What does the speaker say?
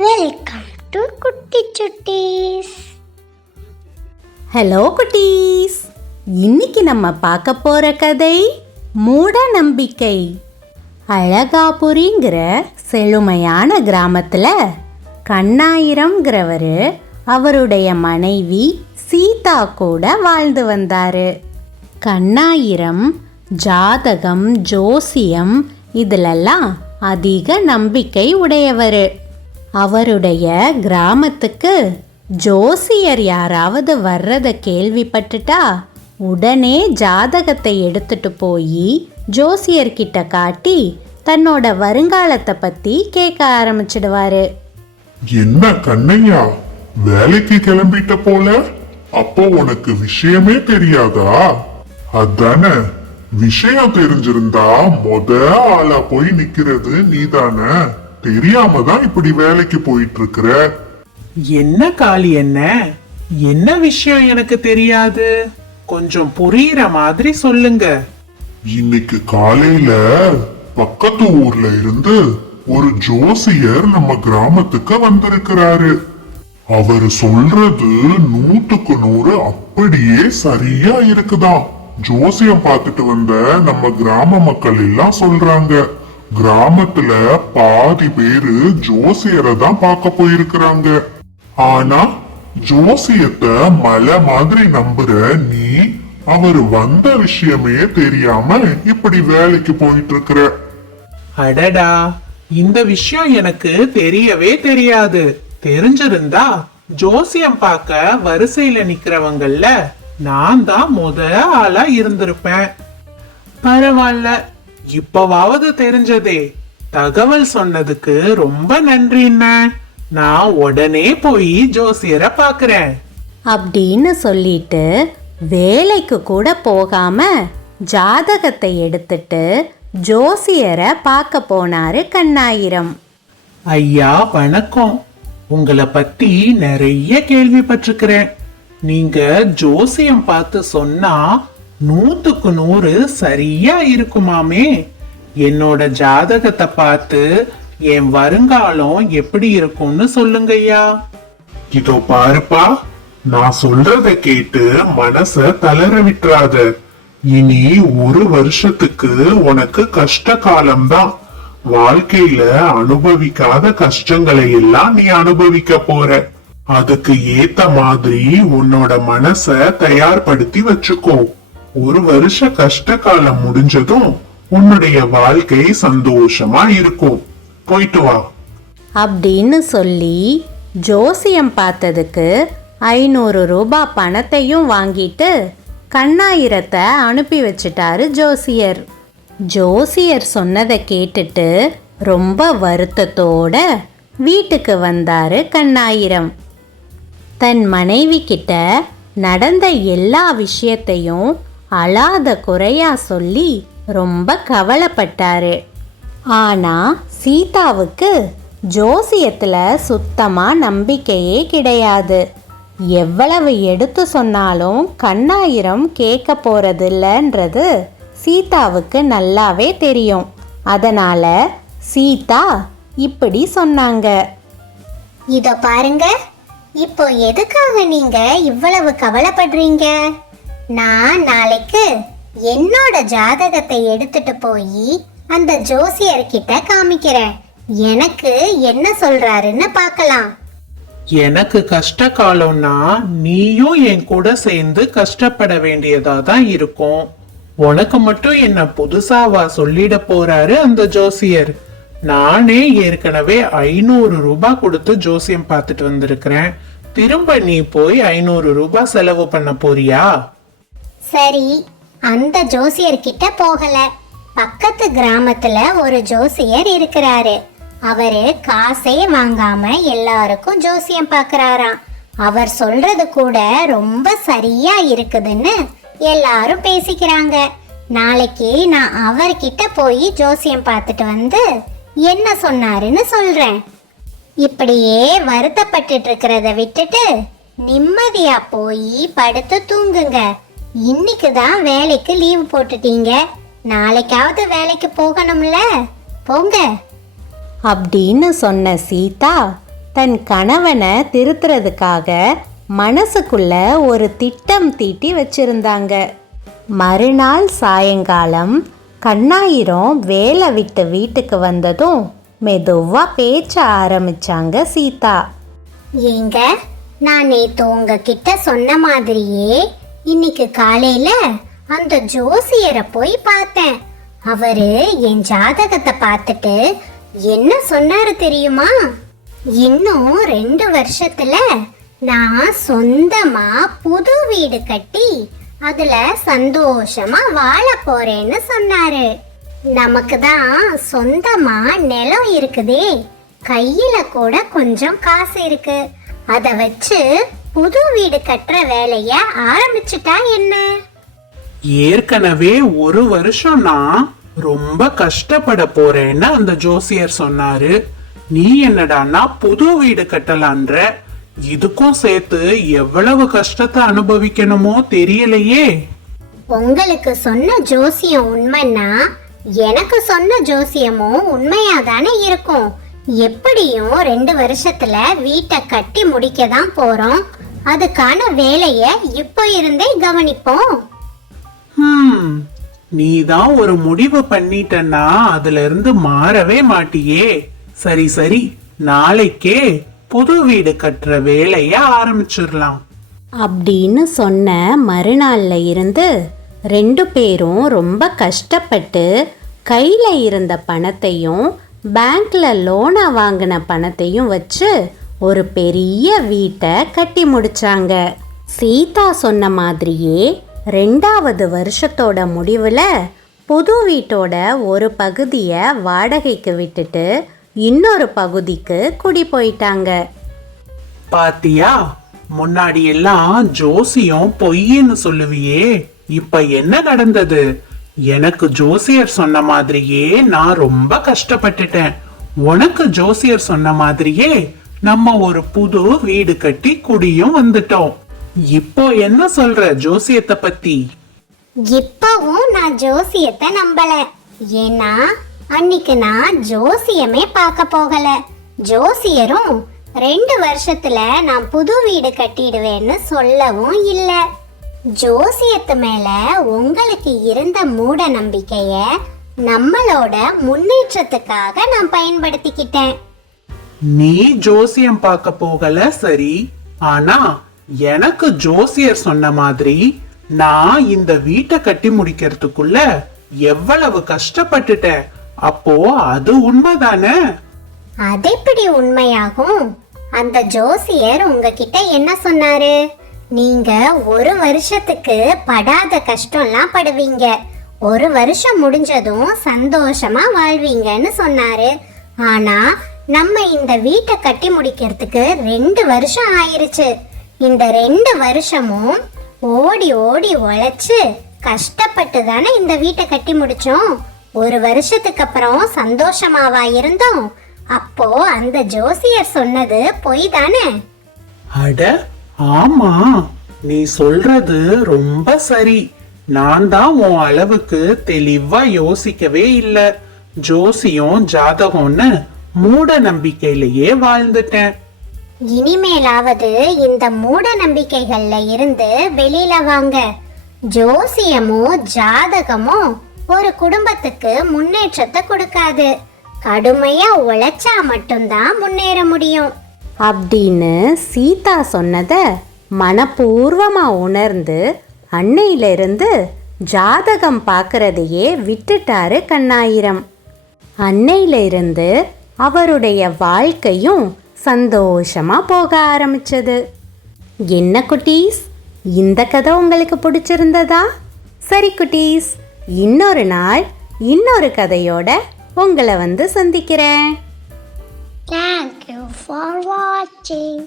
Welcome to குட்டி சுட்டீஸ். Hello குட்டீஸ், இன்னைக்கு நம்ம பார்க்க போற கதை மூட நம்பிக்கை. அழகாபுரிங்கிற செழுமையான கிராமத்துல கண்ணாயிரம்ங்கிறவரு அவருடைய மனைவி சீதா கூட வாழ்ந்து வந்தாரு. கண்ணாயிரம் ஜாதகம், ஜோசியம் இதிலெல்லாம் அதிக நம்பிக்கை உடையவர். அவருடைய கிராமத்துக்கு ஜோசியர் யாராவது வர்றதை கேள்விப்பட்டுட்டா உடனே ஜாதகத்தை எடுத்துட்டு போய் ஜோசியர்கிட்ட காட்டி தன்னோட வருங்காலத்தை பத்தி கேட்க ஆரம்பிச்சிடுவாரு. என்ன கண்ணையா, வேலைக்கு கிளம்பிட்ட போல? அப்போ உனக்கு விஷயமே தெரியாதா? அதானே, விஷயம் தெரிஞ்சிருந்தா ஆளா போய் நிக்கிறது நீதானே. தெரியாம தான் இப்படி வேலைக்கு போயிட்டு இருக்கிற. என்ன காளி, என்ன விஷயம் எனக்கு தெரியாது, கொஞ்சம் புரியுற மாதிரி சொல்லுங்க. இன்னைக்கு காலையில பக்கத்து ஊர்ல இருந்து ஒரு ஜோசியர் நம்ம கிராமத்துக்கு வந்திருக்கிறாரு. அவரு சொல்றது 100க்கு 100 அப்படியே சரியா இருக்குதாம். ஜோசியம் பார்த்துட்டு வந்த நம்ம கிராம மக்கள் எல்லாம் சொல்றாங்க, கிராமத்துல பாதி பேரு ஜோசியரை தான் பார்க்க போயிருக்கிறாங்க. ஆனா ஜோசியத்தை மலை மாதிரி நம்புற நீ அவர் வந்த விஷயமே தெரியாம இப்படி வேலைக்கு போயிட்டு இருக்கிற. அடடா, இந்த விஷயம் எனக்கு தெரியவே தெரியாது. தெரிஞ்சிருந்தா ஜோசியம் பார்க்க வரிசையில நிக்கிறவங்கல்ல நான் தான் ஆளா இருந்திருப்பேன். பரவாயில்ல, இப்பவாவது தெரிஞ்சதே. தகவல் சொன்னதுக்கு ரொம்ப நன்றிண்ண. நான் உடனே போய் ஜோசியரை பாக்குறேன் அப்படின்னு சொல்லிட்டு வேலைக்கு கூட போகாம ஜாதகத்தை எடுத்துட்டு ஜோசியரை பார்க்க போனாரு கண்ணாயிரம். ஐயா வணக்கம், உங்களை பத்தி நிறைய கேள்விப்பட்டிருக்கிறேன். நீங்க ஜோசியம் பார்த்து சொன்னா 100க்கு 100 சரியா இருக்குமாமே. என்னோட ஜாதகத்தை பார்த்து என் வருங்காலம் எப்படி இருக்கும்னு சொல்லுங்கய்யா. இதோ பாருப்பா, நான் சொல்றத கேட்டு மனச தளர விட்டுறாத. இனி 1 வருஷத்துக்கு உனக்கு கஷ்ட காலம்தான். வாழ்க்கையில அனுபவிக்காத கஷ்டங்களை எல்லாம் நீ அனுபவிக்க போற. அதுக்கு ஏத்த மாதிரி உன்னோட மனச தயார்படுத்தி வச்சுக்கோ. 1 வருஷ கஷ்ட காலம் முடிஞ்சதும் உன்னுடைய வாழ்க்கை சந்தோஷமா இருக்கும். போயிட்டு வா அப்படின்னு சொல்லி ஜோசியம் பார்த்ததுக்கு 500 ரூபாய் பணத்தையும் வாங்கிட்டு கண்ணாயிரத்தை அனுப்பி வச்சிட்டாரு ஜோசியர். ஜோசியர் சொன்னதை கேட்டுட்டு ரொம்ப வருத்தத்தோட வீட்டுக்கு வந்தாரு கண்ணாயிரம். தன் மனைவி கிட்ட நடந்த எல்லா விஷயத்தையும் அழாத குறையா சொல்லி ரொம்ப கவலைப்பட்டாரு. ஆனா சீதாவுக்கு ஜோசியத்துல சுத்தமா நம்பிக்கையே கிடையாது. எவ்வளவு எடுத்து சொன்னாலும் கண்ணாயிரம் கேட்க போறதில்லன்றது சீதாவுக்கு நல்லாவே தெரியும். அதனால சீதா இப்படி சொன்னாங்க. இதோ பாருங்க, இப்போ எதுக்காக நீங்க இவ்வளவு கவலைப்படுறீங்க? நான் நாளைக்கு என்னோட ஜாதகத்தை எடுத்துட்டு போய் அந்த ஜோசியர்கிட்ட காமிக்கிறேன். எனக்கு என்ன சொல்றாருன்னு பார்க்கலாம். எனக்கு கஷ்ட காலம்னா நீயும் என் கூட சேர்ந்து கஷ்டப்பட வேண்டியதா தான் இருக்கும். உனக்கு மட்டும் என்ன புதுசாவா சொல்லிட போறாரு அந்த ஜோசியர்? நானே ஏற்கனவே 500 ரூபாய் கொடுத்து ஜோசியம் பார்த்துட்டு வந்திருக்கிறேன். திரும்ப நீ போய் 500 ரூபாய் செலவு பண்ண போறியா? சரி, அந்த ஜோசியர்கிட்ட போகல. பக்கத்து கிராமத்துல ஒரு ஜோசியர் இருக்கிறாரு. அவரு காசே வாங்காம எல்லாருக்கும் ஜோசியம் பார்க்கறாராம். அவர் சொல்றது கூட ரொம்ப சரியா இருக்குதுன்னு எல்லாரும் பேசிக்கிறாங்க. நாளைக்கு நான் அவர்கிட்ட போய் ஜோசியம் பார்த்துட்டு வந்து என்ன சொன்னாருன்னு சொல்றேன். இப்படியே வருத்தப்பட்டு இருக்கிறத விட்டுட்டு நிம்மதியா போய் படுத்து தூங்குங்க. இன்னைக்கு தான் வேலைக்கு லீவ் போட்டுட்டீங்க, நாளைக்காவது வேலைக்கு போகணும்ல, போங்க அப்படின்னு சொன்ன சீதா தன் கணவனை திருத்துறதுக்காக மனசுக்குள்ள ஒரு திட்டம் தீட்டி வச்சிருந்தாங்க. மறுநாள் சாயங்காலம் கண்ணாயிரம் வேலை விட்டு வீட்டுக்கு வந்ததும் மெதுவா பேச்ச ஆரம்பிச்சாங்க சீதா. ஏங்க, நான் நேத்து உங்ககிட்ட சொன்ன மாதிரியே இன்னைக்கு காலையில அந்த ஜோசியரை போய் பார்த்தேன். அவரு என் ஜாதகத்தை பார்த்துட்டு என்ன சொன்னாரு தெரியுமா? இன்னும் 2 வருஷத்துல நான் சொந்தமா புது வீடு கட்டி அதுல சந்தோஷமா வாழ போறேன்னு சொன்னாரு. நமக்கு தான் சொந்தமா நிலம் இருக்குதே, கையில கூட கொஞ்சம் காசு இருக்கு. அத வச்சு புது வீடு கட்டுற வேலைய ஆரம்பிச்சுட்டா என்ன? ஏற்கனவே 1 வருஷம் நான் ரொம்ப கஷ்டப்பட போறேன்னு அந்த ஜோசியர் சொன்னாரு. நீ என்னடான்னா புது வீடு கட்டலான்ற. இதுக்கும் சேர்த்து எவ்வளவு கஷ்டத்தை அனுபவிக்கணுமோ தெரியலையே. உங்களுக்கு சொன்ன ஜோசியம் உண்மைன்னா எனக்கு சொன்ன ஜோசியமும் உண்மையா தானே இருக்கும். எப்படியும் 2 வருஷத்துல வீட்டை கட்டி முடிக்க தான் போறோம். அதுக்கான வேலைய இப்போ இருந்தே கவனிப்போம். நீ தான் ஒரு முடிவு பண்ணிட்டன்னா அதுல இருந்து மாறவே மாட்டியே. சரி சரி, நாளைக்கே புது வீடு கட்டுற வேலைய ஆரம்பிச்சிடலாம் அப்படின்னு சொன்ன மறுநாள்ல இருந்து 2 பேரும் ரொம்ப கஷ்டப்பட்டு கையில இருந்த பணத்தையும் பேங்க்ல லோனா வாங்கின பணத்தையும் வச்சு ஒரு பெரிய வீட்டை கட்டி முடிச்சாங்க. சீதா சொன்ன மாதிரியே 2வது வருஷத்தோட முடிவுல புது வீட்டோட ஒரு பகுதியை வாடகைக்கு விட்டுட்டு இன்னொரு பகுதிக்கு குடி போயிட்டாங்க. பாத்தியா, முன்னாடி எல்லாம் ஜோசியம் பொய்ன்னு சொல்லுவியே, இப்ப என்ன நடந்தது? எனக்கு ஜோசியர் சொன்ன மாதிரியே நான் ரொம்ப கஷ்டப்பட்டுட்டேன். உனக்கு ஜோசியர் சொன்ன மாதிரியே நம்ம ஒரு புது வீடு கட்டி குடியும் வந்துட்டோம். இப்போ என்ன சொல்ற ஜோசியத்தை பத்தி? இப்பவும் நான் ஜோசியத்தை நம்பல. ஏன்னா அன்னைக்கு நான் ஜோசியமே பார்க்க போகல. ஜோசியரும் 2 வருஷத்துல நான் புது வீடு கட்டிடுவேன்னு சொல்லவும் இல்ல. ஜோசியத்து மேல உங்களுக்கு இருந்த மூட நம்பிக்கைய நம்மளோட முன்னேற்றத்துக்காக நான் பயன்படுத்திக்கிட்டேன். நீ ஜோசியம் பார்க்க போகல சரி, ஆனா எனக்கு ஜோசியர் சொன்ன மாதிரி நான் இந்த வீட்டை கட்டி முடிக்கிறதுக்குள்ள எவ்வளவு கஷ்டப்பட்டுட்டேன். அப்போ அது உண்மைதானே? அது எப்படி உண்மையாகும்? அந்த ஜோசியர் உங்ககிட்ட என்ன சொன்னாரு? நீங்க 1 வருஷத்துக்கு படாத கஷ்டம்லாம் படுவீங்க, 1 வருஷம் முடிஞ்சதும் சந்தோஷமா வாழ்வீங்கன்னு சொன்னாரு. ஆனா நம்ம இந்த வீட்டை கட்டி முடிக்கிறதுக்கு 2 வருஷம் ஆயிருச்சு. இந்த 2 வருஷமும் ஓடி ஓடி உழைச்சு கஷ்டப்பட்டு தானே இந்த வீட்டை கட்டி முடிச்சோம். 1 வருஷத்துக்கு அப்புறம் சந்தோஷமாவா இருந்தோம்? அப்போ அந்த ஜோசியர் சொன்னது பொய் தானே? அட ஆமா, நீ சொல்றது ரொம்ப சரி. நான் தான் உன் அளவுக்கு தெளிவா யோசிக்கவே இல்ல. ஜோசியம் ஜாதகம்னு மூட நம்பிக்கையிலேயே வாழ்ந்துட்டேன். இனிமேலாவது இந்த மூட நம்பிக்கைகள்ல இருந்து வெளியில வாங்க. ஜோசியமோ ஜாதகமோ ஒரு குடும்பத்துக்கு முன்னேற்றத்தை கொடுக்காது. கடுமையா உழைச்சா மட்டும்தான் முன்னேற முடியும் அப்படின்னு சீதா சொன்னதை மனப்பூர்வமா உணர்ந்து அன்னையிலிருந்து ஜாதகம் பார்க்கறதையே விட்டுட்டாரு கண்ணாயிரம். அன்னையிலிருந்து அவருடைய வாழ்க்கையும் சந்தோஷமா போக ஆரம்பிச்சது. என்ன குட்டீஸ், இந்த கதை உங்களுக்கு பிடிச்சிருந்ததா? சரி குட்டீஸ், இன்னொரு நாள் இன்னொரு கதையோட உங்களை வந்து சந்திக்கிறேன். Thank you for watching.